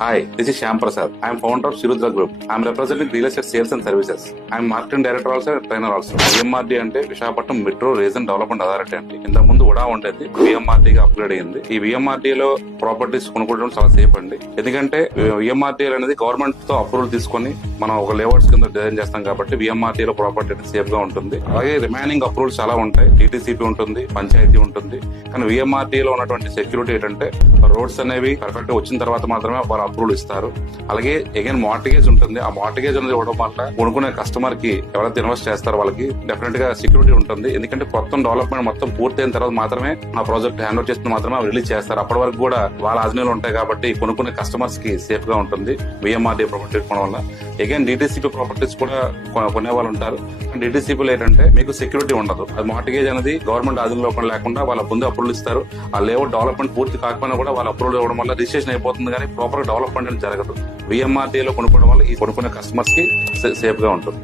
Hi, this is Shyam Prasad. I am founder of Shirudra Group. I am representing real estate sales and services. I am marketing director also and trainer also. VMRD అంటే Visakhapatnam metro reason development authority అండి. ఇంతకు ముందు ఉడా ఉండేది, VMRD గా upgrade అయింది. ఈ VMRD లో properties కొనుక్కోవడం చాలా సేఫ్ అండి. ఎందుకంటే VMRD అనేది గవర్నమెంట్ తో అప్రూవల్ తీసుకొని మనం ఒక లేఅవుట్స్ కింద డిజైన్ చేస్తాం కాబట్టి VMRD లో ప్రాపర్టీ సేఫ్ గా ఉంటుంది. అలాగే రిమైనింగ్ అప్రూవల్స్ చాలా ఉంటాయి. DTCP ఉంటుంది, పంచాయతీ ఉంటుంది. కానీ VMRD లో ఉన్నటువంటి సెక్యూరిటీ ఏంటంటే రోడ్స్ అనేవి పర్ఫెక్ట్ వచ్చిన తర్వాత మాత్రమే వాళ్ళు అప్రూవల్ ఇస్తారు. అలాగే అగైన్ మార్టిగేజ్ ఉంటుంది. ఆ మార్టిగేజ్ అనేది ఇవ్వడం వల్ల కొనుక్కునే కస్టమర్ కి ఎవరైతే ఇన్వెస్ట్ చేస్తారో వాళ్ళకి డెఫినెట్ గా సెక్యూరిటీ ఉంటుంది. ఎందుకంటే మొత్తం డెవలప్మెంట్ మొత్తం పూర్తయిన తర్వాత మాత్రమే ఆ ప్రాజెక్ట్ హ్యాండ్ ఓవర్ చేసిన మాత్రమే రిలీజ్ చేస్తారు. అప్పటి వరకు కూడా వాళ్ళ ఆజ్ఞలు ఉంటాయి కాబట్టి కొనుక్కునే కస్టమర్స్ కి సేఫ్ గా ఉంటుంది VMRD ప్రాపర్టీ కొనడం వల్ల. అగైన్ DTCP ప్రాపర్టీస్ కూడా కొనే వాళ్ళు ఉంటారు. DTCP ఏంటంటే మీకు సెక్యూరిటీ ఉండదు. అది మార్టిగేజ్ అనేది గవర్నమెంట్ ఆధీనంలో లేకుండా వాళ్ళ ముందు అప్రూవల్ ఇస్తారు. ఆ లేఅవుట్ డెవలప్మెంట్ పూర్తి కాకపోయినా కూడా వాళ్ళ అప్రూవల్ ఇవ్వడం వల్ల రిజిస్ట్రేషన్ అయిపోతుంది, కానీ ప్రాపర్ డెవలప్మెంట్ అనేది జరగదు. VMRD లో కొనుక్కోవడం వల్ల ఈ కొనుక్కునే కస్టమర్స్ కి సేఫ్ గా ఉంటుంది.